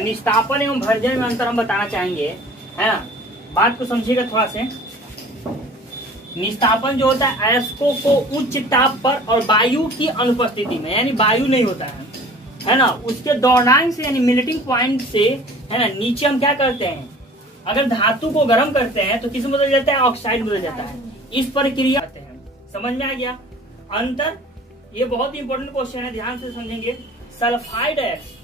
निस्तापन एवं भर्जन में अंतर हम बताना चाहेंगे, है ना। बात को समझिएगा थोड़ा से। निस्तापन जो होता है अयस्कों को उच्च ताप पर और वायु की अनुपस्थिति में, यानी वायु नहीं होता है ना, उसके दौड़ान से यानी मेल्टिंग पॉइंट से, है ना, नीचे हम क्या करते हैं, अगर धातु को गर्म करते हैं तो किस में बदल जाता है, ऑक्साइड बदल जाता है। इस प्रक्रिया समझ में आ गया अंतर। ये बहुत ही इंपॉर्टेंट क्वेश्चन है, ध्यान से समझेंगे। सल्फाइड अयस्क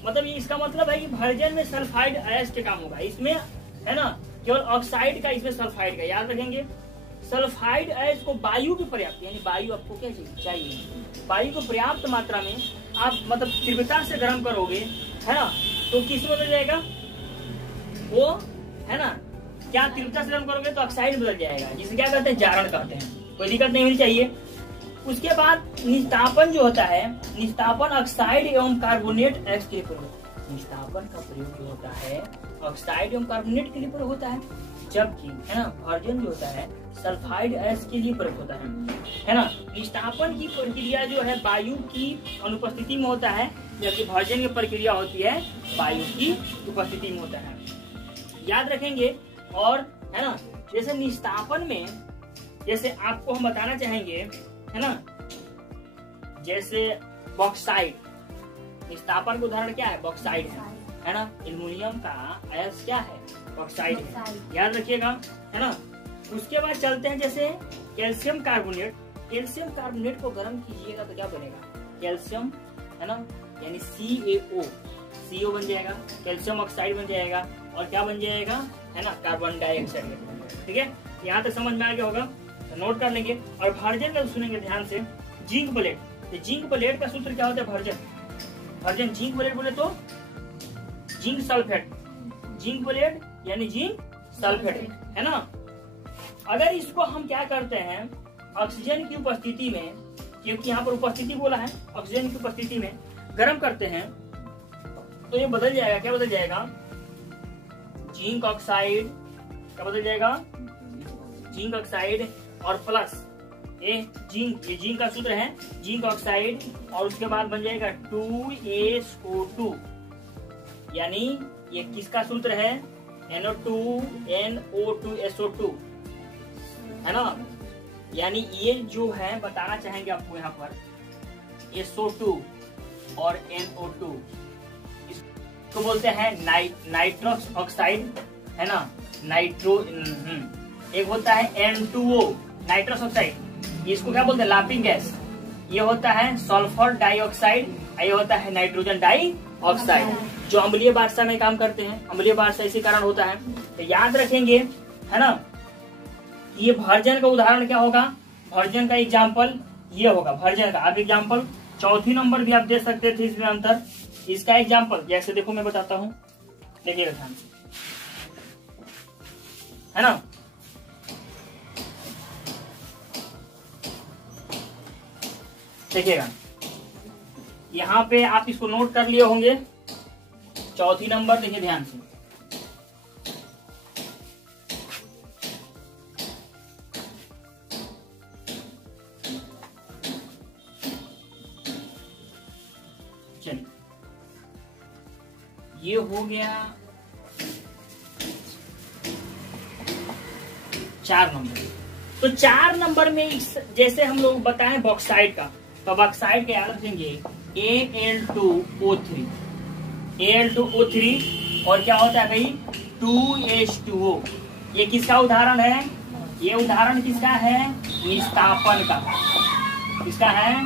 मतलब इसका मतलब है कि भर्जन में सल्फाइड अयस्क के काम होगा, इसमें, है ना, केवल ऑक्साइड का, इसमें सल्फाइड का। याद रखेंगे सल्फाइड अयस्क को वायु की पर्याप्त, यानी वायु आपको क्या चाहिए, वायु को पर्याप्त मात्रा में आप मतलब तीव्रता से गर्म करोगे, है ना, तो किस में बदल जाएगा वो, है ना, क्या तीव्रता से गर्म करोगे तो ऑक्साइड बदल जाएगा, जिसे क्या कहते हैं, जारण कहते हैं। कोई दिक्कत नहीं होनी चाहिए। उसके बाद निस्तापन जो होता है, निस्तापन ऑक्साइड एवं कार्बोनेट अयस्क के लिए प्रयोग, निस्तापन का प्रयोग जो होता है ऑक्साइड एवं कार्बोनेट के लिए प्रयोग होता है, जबकि, है ना, भर्जन जो होता है सल्फाइड अयस्क के लिए प्रयोग होता है ना। निस्तापन की प्रक्रिया जो है वायु की अनुपस्थिति में होता है, जबकि भर्जन की प्रक्रिया होती है वायु की उपस्थिति में होता है। याद रखेंगे। और, है ना, जैसे निस्तापन में, जैसे आपको हम बताना चाहेंगे, है ना, जैसे बॉक्साइड, निस्तापन का उदाहरण क्या है, बॉक्साइड है ना। एल्युमिनियम का अयस्क क्या है, बॉक्साइड है, याद रखिएगा, है ना। उसके बाद चलते हैं जैसे कैल्शियम कार्बोनेट। कैल्शियम कार्बोनेट को गर्म कीजिएगा तो क्या बनेगा, कैल्शियम, है ना, यानी CaO बन जाएगा, कैल्शियम ऑक्साइड बन जाएगा, और क्या बन जाएगा, है ना, कार्बन डाइऑक्साइड। ठीक है, यहाँ तक समझ में आ गया होगा, नोट कर लेंगे। और भर्जन का सुनेंगे ध्यान से, जिंक प्लेट। तो जिंक प्लेट का सूत्र क्या होता है, भर्जन जिंक प्लेट बोले तो जिंक सल्फेट, जिंक प्लेट यानी जिंक सल्फेट, है ना। अगर इसको हम क्या करते हैं, ऑक्सीजन की उपस्थिति में, क्योंकि यहाँ पर उपस्थिति बोला है, ऑक्सीजन की उपस्थिति में गर्म करते हैं तो ये बदल जाएगा, क्या बदल जाएगा, जिंक ऑक्साइड, क्या बदल जाएगा, जिंक ऑक्साइड और प्लस ये जिंक का सूत्र है जिंक ऑक्साइड, और उसके बाद बन जाएगा 2SO2, यानी ये किसका सूत्र है, NO2NO2SO2, है ना। यानी ये जो है बताना चाहेंगे आपको यहाँ पर, SO2 और NO2 इसको बोलते हैं नाइट्रस ऑक्साइड, है ना, एक होता है N2O नाइट्रस ऑक्साइड, इसको क्या बोलते हैं, लाफिंग गैस। ये होता है सल्फर डाइऑक्साइड, ये होता है नाइट्रोजन डाइऑक्साइड, जो अम्लीय वाष्प में काम करते हैं। अम्लीय वाष्प इसी कारण होता है। तो याद रखेंगे, है ना, ये भर्जन का उदाहरण क्या होगा, भर्जन का एग्जाम्पल ये होगा, भर्जन का। अब एग्जाम्पल चौथी नंबर भी आप दे सकते थे इसमें अंतर। इसका एग्जाम्पल जैसे देखो मैं बताता हूँ, देखिएगा ध्यान से, है ना। देखिएगा यहाँ पे आप इसको नोट कर लिए होंगे, चौथी नंबर, देखिए ध्यान से। चलिए ये हो गया 4 नंबर। तो 4 नंबर में जैसे हम लोग बताएं बॉक्साइड का, तो बॉक्साइड का याद रखेंगे Al2O3, Al2O3 और क्या होता है भाई 2H2O। ये किसका उदाहरण है, ये उदाहरण किसका है, निस्तापन का। किसका है,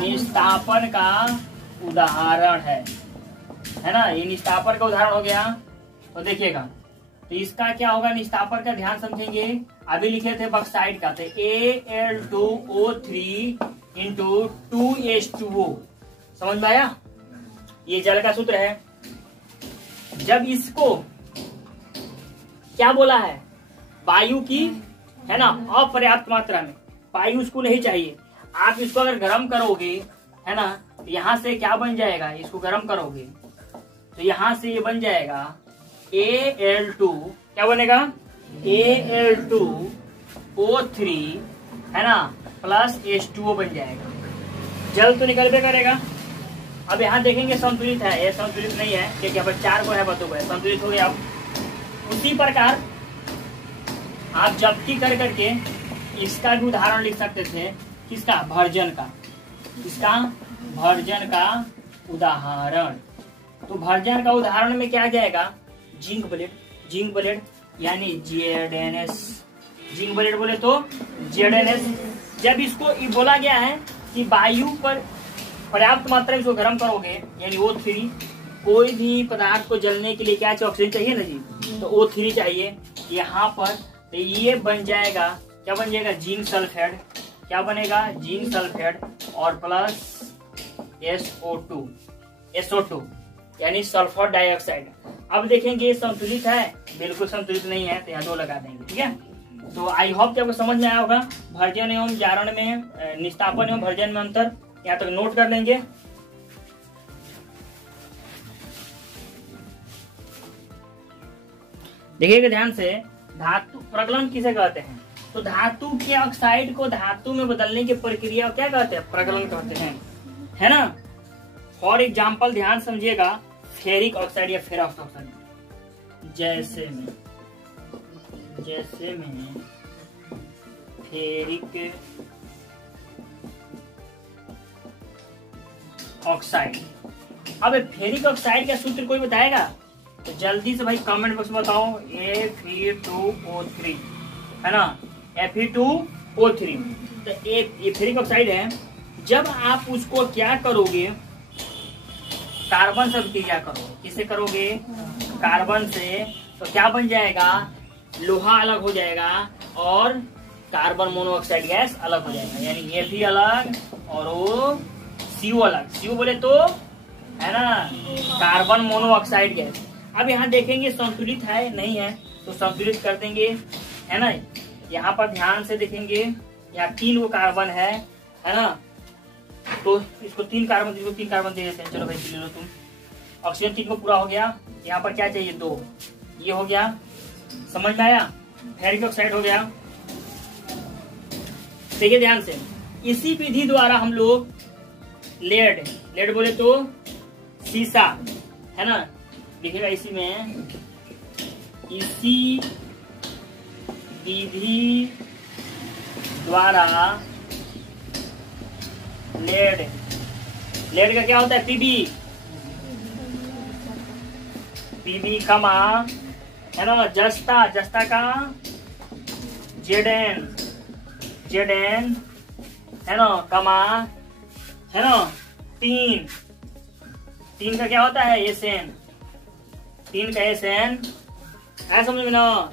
निस्तापन का उदाहरण है ना। ये निस्तापन का उदाहरण हो गया। तो देखिएगा, तो इसका क्या होगा, निस्तापन का ध्यान समझेंगे। अभी लिखे थे बॉक्साइड का, तो Al2O3 इंटू 2H2O। समझ में आया? ये जल का सूत्र है। जब इसको क्या बोला है, वायु की, है ना, अपर्याप्त मात्रा में वायु उसको नहीं चाहिए, आप इसको अगर गर्म करोगे, है ना, तो यहाँ से क्या बन जाएगा, इसको गर्म करोगे तो यहाँ से ये बन जाएगा Al2, क्या बनेगा, Al2O3, है ना, प्लस H2O बन जाएगा। जल तो निकल भी करेगा। अब यहाँ देखेंगे संतुलित है, ये संतुलित नहीं है क्योंकि यहाँ पर 4 को है, बतों को है, संतुलित हो गया। अब उसी प्रकार आप जब्ती कर करके इसका भी उदाहरण लिख सकते थे, किसका, भर्जन का, इसका भर्जन का उदाहरण। तो भर्जन का उदाहरण में क्या आ जाएगा, जिंक ब्लेड, जिंक ब्लेड यानी ZNS, जिंक ब्लेड बोले तो ZNS। जब इसको बोला गया है कि वायु पर पर्याप्त मात्रा में इसको गर्म करोगे यानी O3, कोई भी पदार्थ को जलने के लिए क्या चाहिए, ऑक्सीजन चाहिए ना जी, तो O3 चाहिए यहाँ पर, तो ये बन जाएगा, क्या बन जाएगा, जिंक सल्फेट, क्या बनेगा, जिंक सल्फेट और प्लस SO2 यानी सल्फर डाइऑक्साइड। अब देखेंगे संतुलित है, बिल्कुल संतुलित नहीं है, तो यहाँ 2 लगा देंगे, ठीक है। तो आई होप कि आपको समझ में आया होगा भर्जन एवं जारण में, निस्तापन एवं भर्जन में अंतर, यहाँ तक नोट कर लेंगे। देखिएगा ध्यान से, धातु प्रगलन किसे कहते हैं, तो धातु के ऑक्साइड को धातु में बदलने की प्रक्रिया क्या कहते हैं, प्रगलन कहते हैं, है ना। फॉर एग्जाम्पल ध्यान समझिएगा, फेरिक ऑक्साइड या फेरस ऑक्साइड, जैसे में फेरिक ऑक्साइड। अब फेरिक ऑक्साइड का सूत्र कोई बताएगा तो जल्दी से भाई कमेंट बॉक्स में बताओ, Fe2O3, है ना, Fe2O3। तो ये फेरिक ऑक्साइड है। जब आप उसको क्या करोगे, कार्बन से क्रिया करोगे, किससे करोगे, कार्बन से, तो क्या बन जाएगा, लोहा अलग हो जाएगा और कार्बन मोनोऑक्साइड गैस अलग हो जाएगा, यानी Fe अलग और वो CO अलग। CO बोले तो, है ना, कार्बन मोनोऑक्साइड गैस। अब यहाँ देखेंगे संतुलित है नहीं है, तो संतुलित कर देंगे, है ना। यहाँ पर ध्यान से देखेंगे, यहाँ 3 वो कार्बन है ना, तो इसको 3 कार्बन दे देते हैं। चलो भाई ले लो तुम, ऑक्सीजन 3 को पूरा हो गया। यहाँ पर क्या चाहिए, 2, ये हो गया, समझ में आया, फेरिक ऑक्साइड हो गया। देखिए ध्यान से, इसी विधि द्वारा हम लोग लेड बोले तो शीशा, है ना, लिखेगा इसी में, इसी विधि द्वारा लेड का क्या होता है, पीबी कमा, है ना, जस्ता का जेडन, है ना, कमा, है ना, 3 का क्या होता है, SN, 3 का SN, है समझ में ना,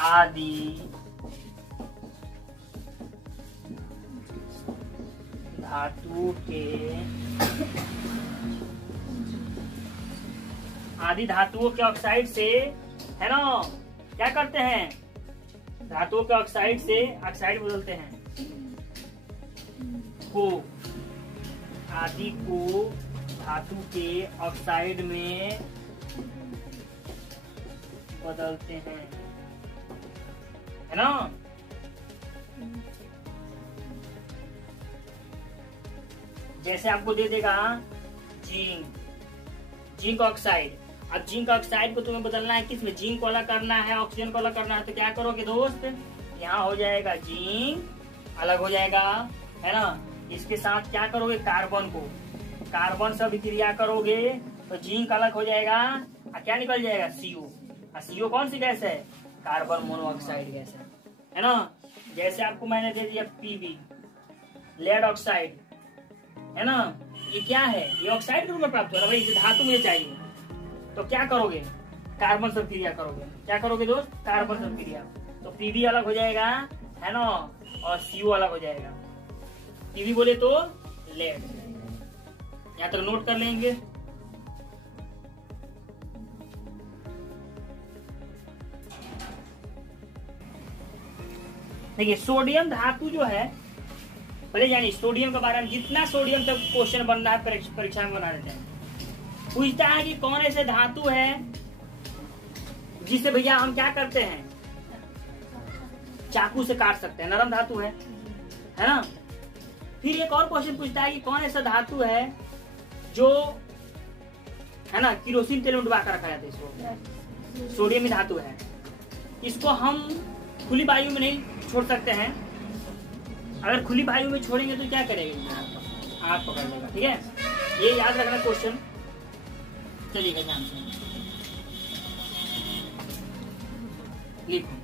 आदि धातुओं के ऑक्साइड से, है ना, क्या करते हैं, धातुओं के ऑक्साइड से ऑक्साइड बदलते हैं, को आदि को धातु के ऑक्साइड में बदलते हैं, है ना। जैसे आपको दे देगा जिंक ऑक्साइड। अब जिंक ऑक्साइड को तुम्हें बदलना है किसमें, जिंक को अलग करना है, ऑक्सीजन को अलग करना है, तो क्या करोगे दोस्त, यहाँ हो जाएगा जिंक अलग हो जाएगा, है ना। इसके साथ क्या करोगे, कार्बन से अभिक्रिया करोगे तो जिंक अलग हो जाएगा और क्या निकल जाएगा, CO। CO कौन सी गैस है, कार्बन मोनोऑक्साइड गैस है ना। जैसे आपको मैंने दे दिया PB, लेड ऑक्साइड, है ना, ये क्या है, ये ऑक्साइड के रूप में प्राप्त हो रहा है भाई, इसे धातु मुझे चाहिए, तो क्या करोगे, कार्बन से क्रिया करोगे, क्या करोगे दोस्त, कार्बन से क्रिया, तो PB अलग हो जाएगा, है ना, और CO अलग हो जाएगा। PV बोले तो लेड। यहां तक नोट कर लेंगे। देखिए सोडियम धातु जो है, पहले जानिए सोडियम के बारे में, जितना सोडियम तक क्वेश्चन बन रहा है परीक्षा में बना देते हैं। पूछता है कि कौन ऐसे धातु है जिसे भैया हम क्या करते हैं, चाकू से काट सकते हैं, नरम धातु है ना। फिर एक और क्वेश्चन पूछता है कि कौन ऐसा धातु है जो है ना किरोसिन तेल में डुबा कर रखा जाता है। इसको सोडियम धातु है, इसको हम खुली वायु में नहीं छोड़ सकते हैं। अगर खुली वायु में छोड़ेंगे तो क्या करेगा, आग पकड़ लेगा। ठीक है, ये याद रखना क्वेश्चन। चलिएगा ध्यान से लिखो।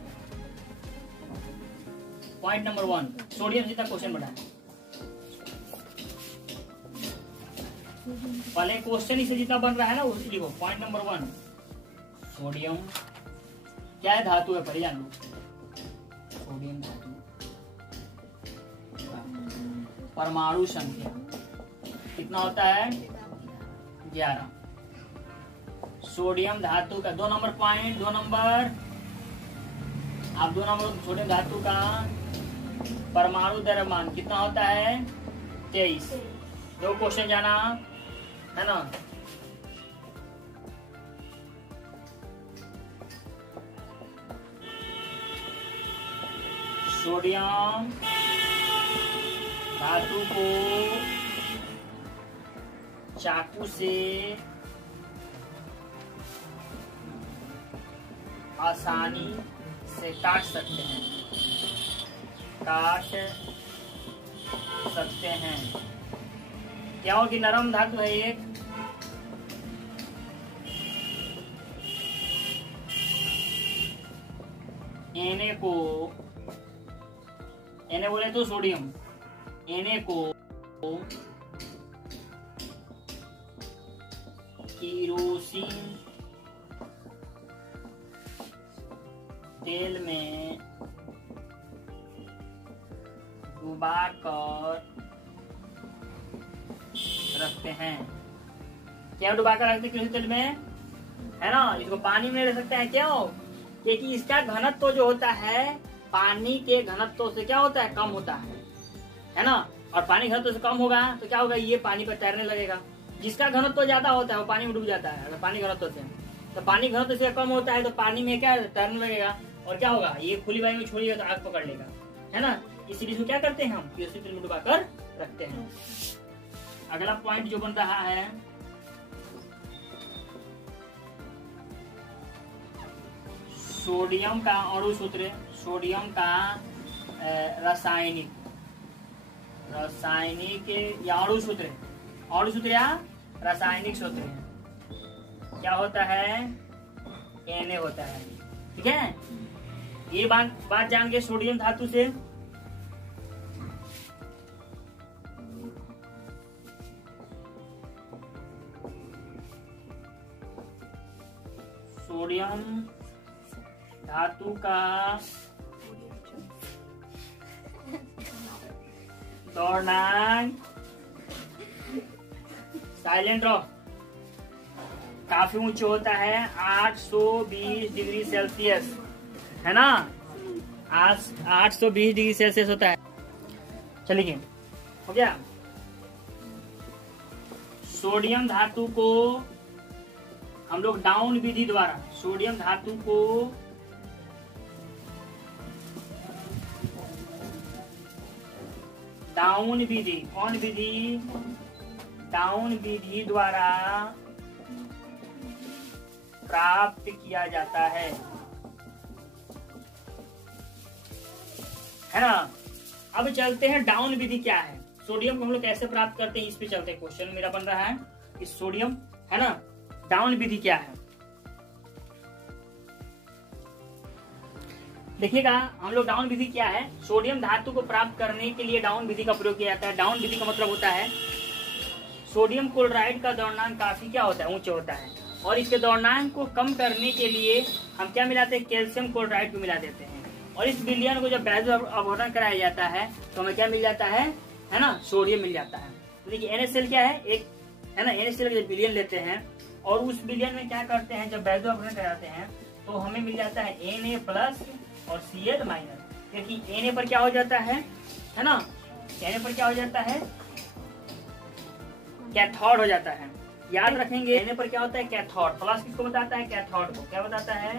पॉइंट नंबर 1, सोडियम से क्वेश्चन बढ़ा है। पहले क्वेश्चन इसे जितना बन रहा है ना उसे लिखो। पॉइंट नंबर 1, सोडियम क्या है, धातु है, पहले जान लो। सोडियम धातु, परमाणु संख्या कितना होता है, 11। सोडियम धातु का 2 नंबर पॉइंट, 2 नंबर आप 2 नंबर सोडियम धातु का परमाणु द्रव्यमान कितना होता है, 23। 2 क्वेश्चन जाना है ना। सोडियम धातु को चाकू से आसानी से काट सकते हैं, क्या होगी, नरम धातु है एक। Na को, Na बोले तो सोडियम, Na को केरोसिन तेल में डुबाकर रखते हैं। क्या डुबाकर रखते हैं केरोसिन तेल में, है ना। इसको पानी में रख सकते हैं, क्यों, क्योंकि इसका घनत्व जो होता है पानी के घनत्व से क्या होता है, कम होता है ना। और पानी घनत्व से कम होगा तो क्या होगा, ये पानी पर तैरने लगेगा। जिसका घनत्व ज्यादा होता है वो पानी में डूब जाता है। अगर पानी घनत्व से, तो पानी घनत्व से कम होता है तो पानी में क्या तैरने लगेगा, और क्या होगा, ये खुली वायु में छोड़िएगा तो आग पकड़ लेगा, है ना। इसीलिए इसको क्या करते हैं, हम केरोसिन तेल में डुबाकर रखते हैं। अगला पॉइंट जो बन रहा है, सोडियम का अणु सूत्र, सोडियम का रासायनिक या अणु सूत्र या रासायनिक सूत्र क्या होता है, Na होता है। ठीक है, ये बात जान के सोडियम धातु से सोडियम धातु का दौड़नांक, साइलेंट रहो, काफी ऊंचे होता है, 820 डिग्री सेल्सियस, है ना। 820 डिग्री सेल्सियस होता है। चलिए हो गया। सोडियम धातु को हम लोग डाउन विधि द्वारा, सोडियम धातु को डाउन विधि, कौन विधि, डाउन विधि द्वारा प्राप्त किया जाता है ना। अब चलते हैं डाउन विधि क्या है, सोडियम को हम लोग कैसे प्राप्त करते हैं, इस पे चलते हैं। क्वेश्चन मेरा बन रहा है इस सोडियम, है ना। डाउन विधि क्या है, देखिएगा हम लोग। डाउन विधि क्या है, सोडियम धातु को प्राप्त करने के लिए डाउन विधि का प्रयोग किया जाता है। डाउन विधि का मतलब होता है सोडियम क्लोराइड का दौड़नांक काफी क्या होता है, ऊंचे होता है, और इसके दौड़नांक को कम करने के लिए हम क्या मिलाते हैं, कैल्शियम क्लोराइड को मिला देते हैं। और इस विलयन को जब वैल्यू अवरोधन कराया जाता है तो हमें क्या मिल जाता है ना, सोडियम मिल जाता है। तो देखिए NaCl क्या है, एक है ना, NaCl जब विलयन लेते हैं और उस विलयन में क्या करते हैं, जब वैल्यू अवरोधन कराते हैं तो हमें मिल जाता है Na+ और Cl-। क्योंकि Na पर क्या हो जाता है ना, Na पर क्या हो जाता है, कैथोड हो जाता है। याद रखेंगे Na पर क्या होता है, कैथोड। प्लस किसको बताता है, कैथोड को। क्या बताता है,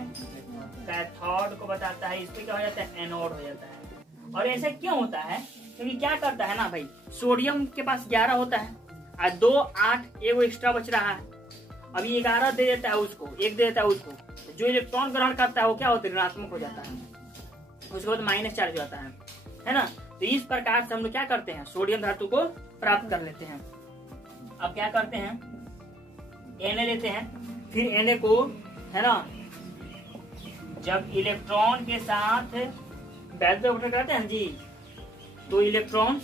कैथोड को बताता है। इस पे क्या हो जाता है, एनोड हो जाता है। और ऐसा क्यों होता है, क्योंकि क्या करता है ना भाई, सोडियम के पास 11 होता है और 2 8 एगो एक्स्ट्रा बच रहा है। अभी 11 दे देता है उसको, 1 दे देता है उसको, जो इलेक्ट्रॉन ग्रहण करता है वो क्या होता है, ऋणात्मक हो जाता है, उसके बाद माइनस चार्ज होता है ना। तो इस प्रकार से हम लोग क्या करते हैं, सोडियम धातु को प्राप्त कर लेते हैं। अब क्या करते हैं, Na लेते हैं, फिर Na को है ना, जब इलेक्ट्रॉन के साथ वैल्यू अवरोधन करते हैं जी, तो इलेक्ट्रॉन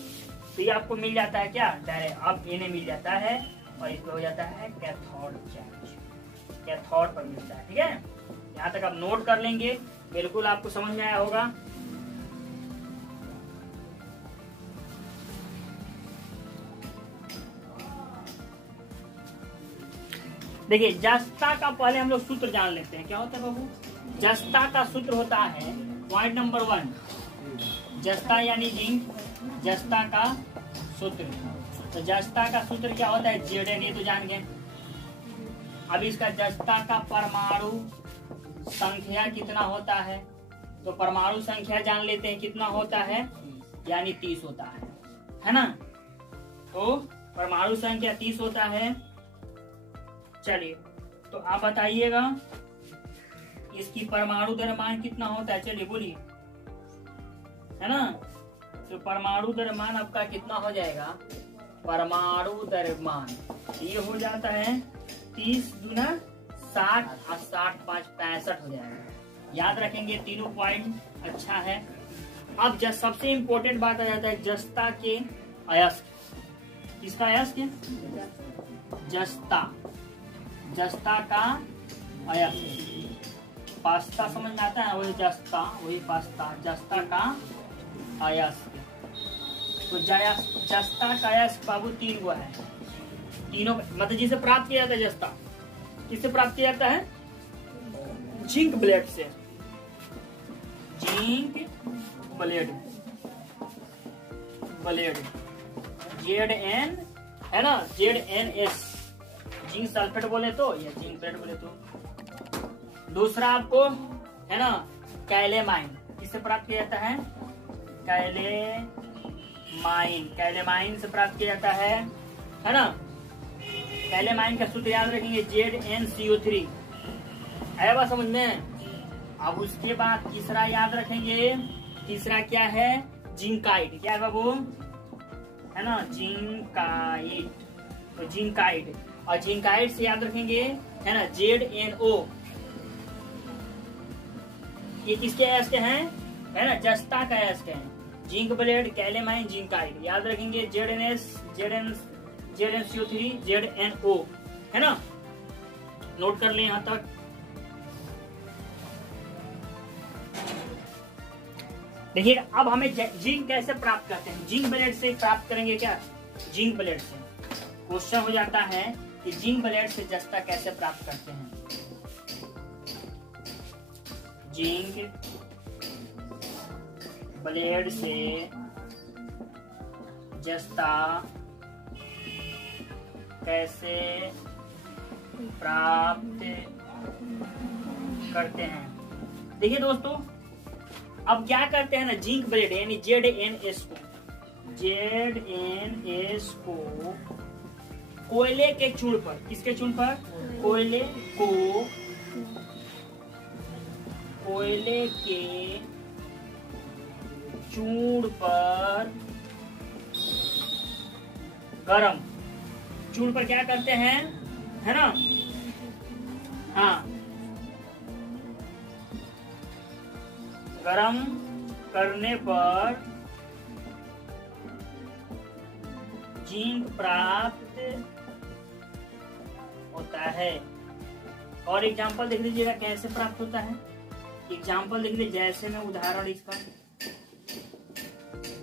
तो ये आपको मिल जाता है क्या, डायरेक्ट। अब Na मिल जाता है और इसमें हो जाता है कैथोड चार्ज, कैथोड पर मिलता है। ठीक है, यहाँ तक आप नोट कर लेंगे, बिल्कुल आपको समझ में आया होगा। देखिए जस्ता का पहले हम लोग सूत्र जान लेते हैं। क्या होता है बाबू, जस्ता का सूत्र होता है पॉइंट नंबर 1, जस्ता यानी जिंक, जस्ता का सूत्र। तो जस्ता का सूत्र क्या होता है, Zn, ये तो जान गए। अब इसका जस्ता का परमाणु संख्या कितना होता है, तो परमाणु संख्या जान लेते हैं कितना होता है, यानी 30 होता है ना। तो परमाणु संख्या 30 होता है। चलिए तो आप बताइएगा इसकी परमाणु द्रव्यमान कितना होता है, चलिए बोलिए, है ना। तो परमाणु द्रव्यमान आपका कितना हो जाएगा, परमाणु द्रव्यमान ये हो जाता है 30 दूना 60 और 60 5 65 हो जाएगा। याद रखेंगे तीनों पॉइंट, अच्छा है। अब जब सबसे इम्पोर्टेंट बात आ जाता है जस्ता के अयस्क। किसका अयस्क, जस्ता, जस्ता का अयस्क। पास्ता समझ में आता है, वही जस्ता वही पास्ता, जस्ता का अयस्क। तो जस्ता का अयस्क बाबू 3 गो है, तीनों मतलब जिसे प्राप्त किया जाता है जस्ता, किससे प्राप्त किया जाता है, जिंक ब्लेड से, जिंक ब्लेड, ब्लेड Zn है ना, ZnS, जिंक सल्फेट बोले तो या जिंक ब्लेड बोले तो। दूसरा आपको है ना कैलेमाइन, किससे प्राप्त किया जाता है, कैलेमाइन, कैलेमाइन से प्राप्त किया जाता है ना। कैलेमाइन का सूत्र याद रखेंगे ZnCO3, है बात समझ में। अब उसके बाद तीसरा याद रखेंगे, तीसरा क्या है, जिंकाइड। क्या है बाबू, है ना, जिंकाइड। तो जिंकाइड, और जिंकाइड से याद रखेंगे है ना ZnO, ये किसके अयस्क हैं, है ना, जस्ता का अयस्क है। जिंक ब्लेड, कैलेमाइन, जिंकाइड, याद रखेंगे ZnCO3, ZnO, है ना। नोट कर ले यहां तक। देखिए अब हमें जिंक कैसे प्राप्त करते हैं, जिंक ब्लेड से प्राप्त करेंगे। क्या, जिंक ब्लेड से क्वेश्चन हो जाता है कि जिंक ब्लेड से जस्ता कैसे प्राप्त करते हैं। जिंक ब्लेड से जस्ता कैसे प्राप्त करते हैं। देखिए दोस्तों, अब क्या करते हैं ना, जिंक ब्लेड यानी ZnS को कोयले के चूर्ण पर, किसके चूर्ण पर, कोयले के चूर्ण पर, गरम चूर्ण पर क्या करते हैं, है ना, हाँ, गरम करने पर जिंक प्राप्त होता है। और एग्जांपल देख लीजिएगा कैसे प्राप्त होता है। एग्जाम्पल देख लीजिए, जैसे मैं उदाहरण इसका,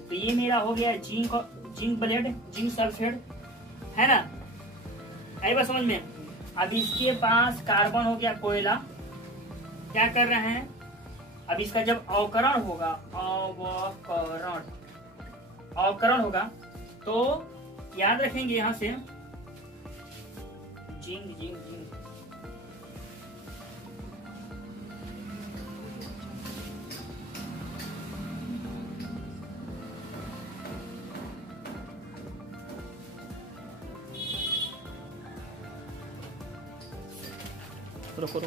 तो ये मेरा हो गया जिंक ब्लेड, जिंक सल्फेट, है ना, आई बात समझ में। अब इसके पास कार्बन हो गया कोयला, क्या कर रहे हैं, अब इसका जब अवकरण होगा, अवकरण होगा तो याद रखेंगे यहां से जिंक जिंक जिंक, रुको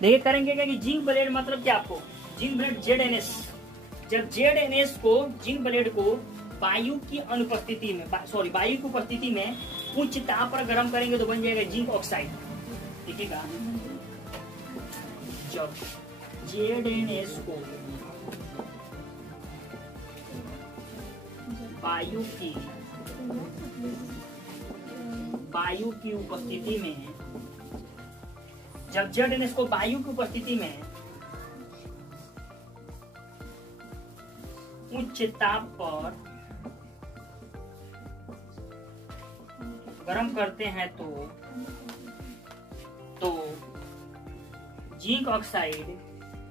देखिए करेंगे क्या कि जिंक ब्लेड मतलब क्या, आपको जिंक ब्लेड ZnS, जब ZnS को, जिंक ब्लेड को वायु की अनुपस्थिति में, सॉरी वायु की उपस्थिति में उच्च ताप पर गर्म करेंगे तो बन जाएगा जिंक ऑक्साइड, ठीक है। जब ZnS को वायु की उपस्थिति में, जब ZnS को वायु की उपस्थिति में उच्च ताप पर गर्म करते हैं तो जिंक ऑक्साइड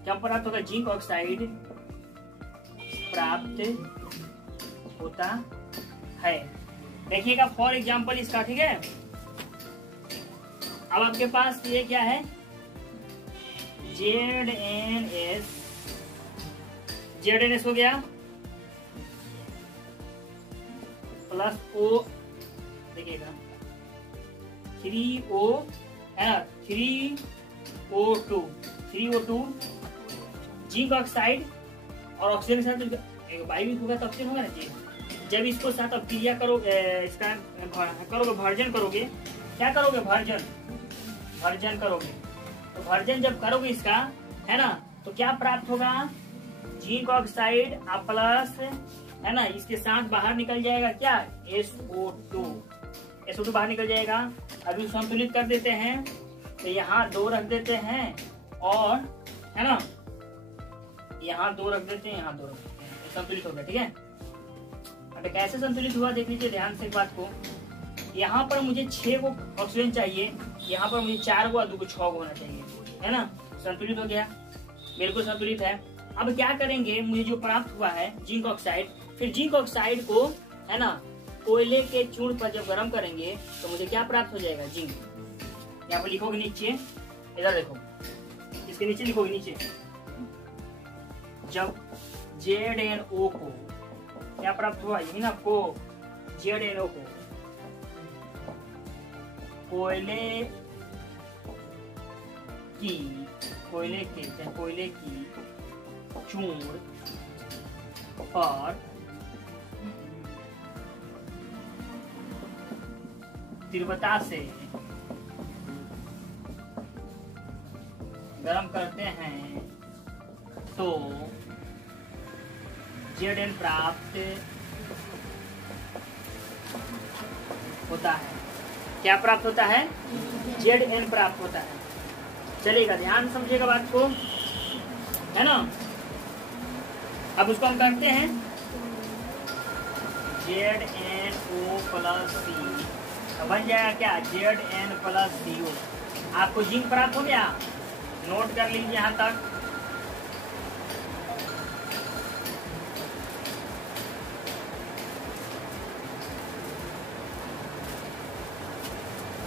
क्या प्राप्त होगा, जिंक ऑक्साइड प्राप्त होता है। देखिएगा फॉर एग्जांपल इसका, ठीक है। अब आपके पास ये क्या है, ZnS हो गया प्लस O, देखिएगा 3O है ना, 3O2 जिंक ऑक्साइड और ऑक्सीजन के साथ वायु होगा तो ऑक्सीजन होगा ना जी। जब इसको साथ अब क्रिया करोगे, इसका करोगे भर्जन करोगे, क्या करोगे, भर्जन करोगे, तो भर्जन जब करोगे इसका, है ना, तो क्या प्राप्त होगा, जिंक ऑक्साइड प्लस, है ना, इसके साथ बाहर निकल जाएगा क्या, SO2 बाहर निकल जाएगा। अभी संतुलित कर देते हैं, तो यहाँ 2 रख देते हैं, और है ना यहाँ 2 रख देते हैं, यहाँ 2 रख देते हैं, संतुलित हो गया, ठीक है। अब कैसे संतुलित हुआ देख लीजिए ध्यान से एक बात को, यहाँ पर मुझे 6 को ऑक्सीजन चाहिए, यहाँ पर मुझे 4 को और 2 को 6 को होना चाहिए, है ना, संतुलित हो गया, बिल्कुल संतुलित है। अब क्या करेंगे, मुझे जो प्राप्त हुआ है जिंक ऑक्साइड, फिर जिंक ऑक्साइड को, है ना, कोयले के चूर्ण पर जब गर्म करेंगे तो मुझे क्या प्राप्त हो जाएगा, जिंक। यहाँ पर लिखोगे नीचे, इधर देखो, इसके नीचे लिखोगे नीचे, जब ZnO को क्या प्राप्त हुआ, यही ना आपको, ZnO को कोयले की चूर्ण पर तीव्रता से गर्म करते हैं तो Zn प्राप्त होता है। क्या प्राप्त होता है, Zn प्राप्त होता है। चलेगा, ध्यान समझिएगा बात को, है ना। अब उसको हम करते हैं ZnO प्लस C, बन जाएगा क्या, Zn प्लस CO। आपको जिंक प्राप्त हो गया, नोट कर लीजिए यहाँ तक।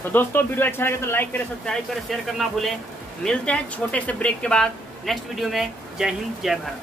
तो दोस्तों वीडियो अच्छा लगे तो लाइक करें, सब्सक्राइब करें, शेयर करना भूलें। मिलते हैं छोटे से ब्रेक के बाद नेक्स्ट वीडियो में। जय हिंद, जय भारत।